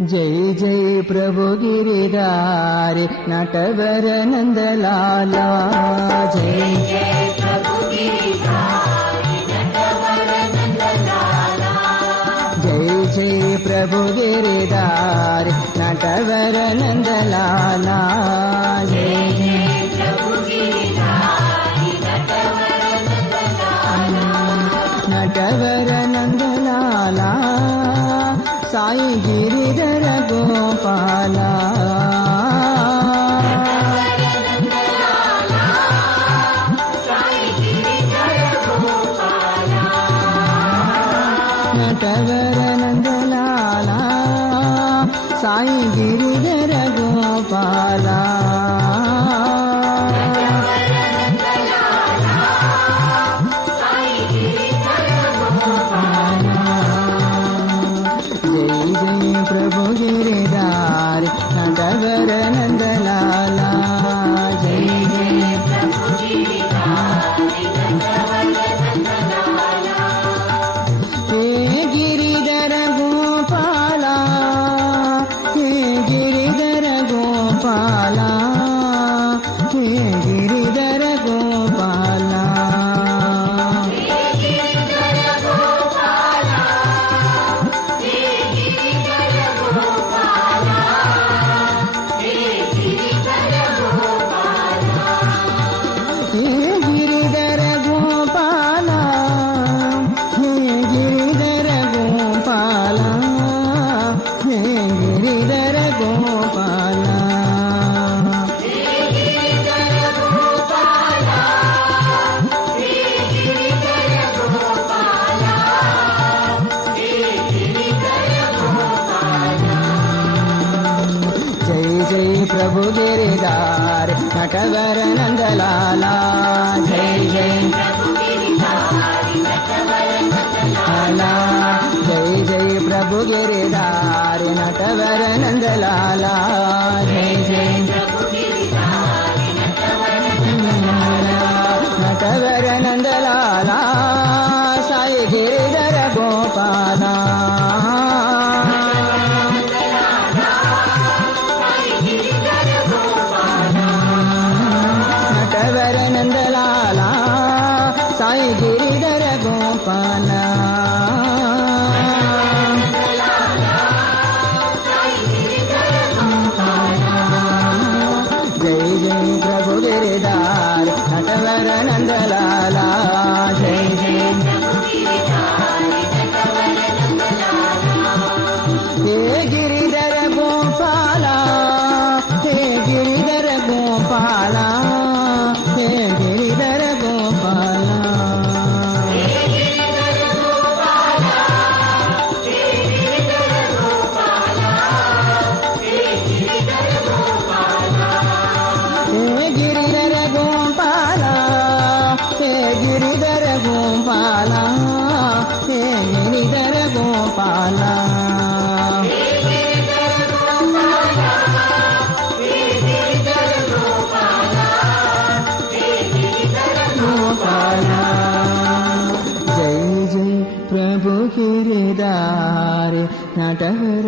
जय जय प्रभु गिरिधारी नटवर नंदलाला। जय जय प्रभु गिरिधारी नटवर नंदलाला। जय जय प्रभु गिरिधारी नटवर नंदलाला। जय जय प्रभु गिरिधारी नटवर नंदलाला। नटवर नंदलाला साई गिरिधर गोपाला। नटवर नंदलाला साई गिरिधर गोपाला। प्रभु गिरिधारी नटवर नंदलाला। जय जय प्रभु गिरिधारी नटवर नंदलाला। हे गिरिधर गोपाला, हे गिरिधर गोपाला, हे गिरिधर गोपाला। प्रभु गिरिधारी नटवर नंदलाला। जय जय प्रभु गिरिधारी नटवर नंदलाला। जय जय प्रभु गिरिधारी नटवर नंदलाला। जय जय प्रभु गिरिधारी नटवर नंदलाला। नटवर नंदलाला साई गिरिधर गोपाला। नटवर नंदलाला साई गिरिधर गोपाला। जय जय प्रभु गिरिधारी नटवर नंदलाला। जय जय हे गिरिधर गोपाला, हे गिरिधर गोपाला, हे गिरिधर गोपाला। हे गिरिधर गोपाला, हे गिरिधर गोपाला, हे गिरिधर गोपाला। जय जय प्रभु गिरिधारी नटवर